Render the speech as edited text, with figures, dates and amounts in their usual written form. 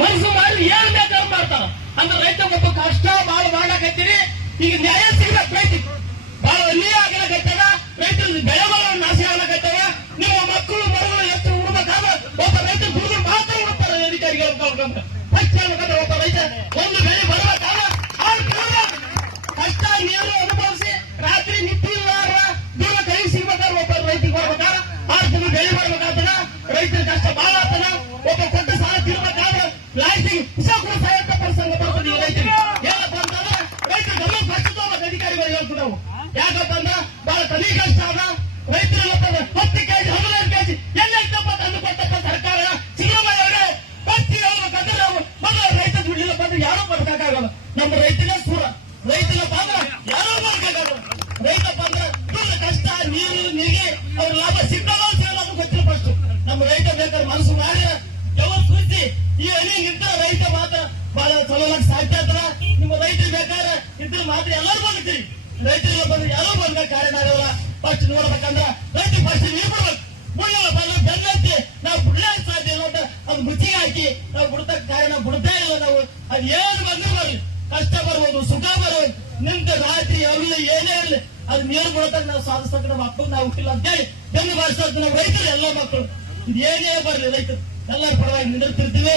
ಮನಸ್ಸು ಮಾಡಿ ಏನ್ ಬೇಕಾದ್ರೂ ಮಾಡ್ತಾರ. ಅಂದ್ರೆ ರೈತ ಒಬ್ಬ ಕಷ್ಟ ಬಾಳ ಮಾಡಾಕತ್ತೀರಿ. ಈಗ ನ್ಯಾಯ ಸಿಗ್ಬೇಕು ರೈತರಿಗೆ. ಬಹಳ ಅನ್ಯಾಯ ಆಗಲಾಕತ್ತದ. ರೈತರ ಬೆಳೆಗಳ ನಾಶ ಆಗಲಾಕತ್ತವ. ನಿಮ್ಮ ಮಕ್ಕಳು ಮರುಗಳು ಎಷ್ಟು ಉಡ್ಬೇಕಾದ ಒಬ್ಬ ರೈತ ಹುಡುಗರು ಮಾತ್ರ ಉಡ್ತಾರೆ. ಅಧಿಕಾರಿಗೆ ಹೇಳ್ಬೇಕಂದ್ರೆ ಫಸ್ಟ್ ಹೇಳ್ಬೇಕಂದ್ರೆ ಒಬ್ಬ ರೈತ ಒಂದು ಬೆಳೆ ಬರ್ಬೇಕಾದ ಕಷ್ಟ ನೀರು ಅನುಭವಿಸಿ ರಾತ್ರಿ ನಿತ್ಯ ದೂರ ಕೈ ಸಿಗ್ಬೇಕಾದ್ರೆ ಒಬ್ಬ ರೈತಿಗೆ ಬರ್ಬೇಕಾದ 6 ತಿಂಗಳು ಬೆಳೆ ಬರ್ಬೇಕಾಗ್ತದ. ರೈತರ ಕಷ್ಟ ಬಹಳ ಆಗ್ತದ. ಒಬ್ಬ ಕೊಟ್ಟ ಸಾಲ ತಿರ್ಬೇಕಾದ್ರೆ ಲಾಸ್ಟಿಗೆ ಕೂಡ ಸಹಾಯಕ ಪ್ರಸಂಗ ಬರ್ತದೆ ರೈತರಿಗೆ. ಏನಪ್ಪ ಅಂತಂದ್ರೆ ರೈತರ ಗಮನ ಫಸ್ಟ್ ತಗೋಬೇಕು ಅಧಿಕಾರಿಗಳು ಹೇಳ್ತು ನಾವು. ಯಾಕಂತಂದ್ರ ಬಹಳ ಕಲಿ ಕಷ್ಟ ಅದ. ರೈತರು 10 ಕೆಜಿ 15 ಕೆಜಿ ಎಲ್ಲೆಷ್ಟಪ್ಪ ತಂದು ಕೊಟ್ಟಪ್ಪ ಸರ್ಕಾರ ಸಿದ್ದರಾಮಯ್ಯ ಅವರೇ ಫಸ್ಟ್ ಹೇಳ್ಬೇಕಂದ್ರೆ ನಾವು ಮೊದಲು ರೈತ ದುಡ್ಡಿಲ್ಲ ಬಂದ್ರೆ ಯಾರು ಬದುಕಾಗಲ್ಲ. ನಮ್ಮ ರೈತನೇ ಸೂರ. ರೈತನ ಬಂದ್ರ ಯಾರು ಬದುಕಾಗಲ್ಲ. ರೈತ ಬಂದ್ರ ದುಡ್ಡು ಕಷ್ಟ ನೀರು ನೀರಿಗೆ ಅವ್ರ ಲಾಭ ಸಿಗ್ತಾವ ಸಿಗಲ್ಲ ಗೊತ್ತಿಲ್ಲ. ಫಸ್ಟ್ ನಮ್ಮ ರೈತ ಬೇಕಾದ್ರೆ ಮನಸ್ಸು ಮಾಡಿ ಯಾವ ಸೂಚಿ ಈ ಹನಿ ನಿಂತ ರೈತ ಮಾತ್ರ ಬಹಳ ಚಲೋಲಾಗಿ ಸಾಯ್ತಾ ಇದ್ರ. ನಿಮ್ಮ ರೈತರು ಬೇಕಾದ್ರೆ ಇದ್ರ ಮಾತ್ರ ಎಲ್ಲರೂ ಬದುಕ್ತೀವಿ. ರೈತರಿಗೆ ಬಂದ್ರೆ ಯಾರೋ ಬಂದ ಕಾರಣ ಆಗಲ್ಲ. ಫಸ್ಟ್ ನೋಡ್ಬೇಕಂದ್ರ ರೈತ ಫಸ್ಟ್ ನೀರು ಬಿಡ್ಬೇಕು. ಮುಳ್ಳ ಬಂದ್ರೆ ಬೆನ್ನತ್ತಿ ನಾವು ಬಿಡ್ಲಾಕ ಸಾಧ್ಯ ಇಲ್ಲ. ಅದು ಮುಚ್ಚಿಗೆ ಹಾಕಿ ನಾವು ಬಿಡ್ತಕ್ಕ ಕಾರಣ ಬಿಡ್ತಾ ಇಲ್ಲ ನಾವು. ಅದು ಏನು ಬಂದ್ರು ಬರ್ಲಿ, ಕಷ್ಟ ಬರ್ಬೋದು ಸುಖ ಬರ್ಬೋದು, ನಿಂತ ರಾತ್ರಿ ಅವಲ್ಲ ಏನೇ ಇರಲಿ ಅದು ನೀರು ಬಿಡತಕ್ಕ ನಾವು ಸಾಧಿಸ್ತಕ್ಕ ನಮ್ಮ ಅಪ್ಪಗೆ ನಾವು ಹುಟ್ಟಿಲ್ಲ ಅಂತೇಳಿ ಬೆನ್ನು ಬಾರಿಸೋದು ನಮ್ಮ ರೈತರು ಎಲ್ಲ ಮಕ್ಕಳು. ಇದು ಏನೇ ಬರ್ಲಿ ರೈತರು ಎಲ್ಲರ ಪರವಾಗಿ ನಿಂದಿರ್ತಿರ್ತೀವಿ.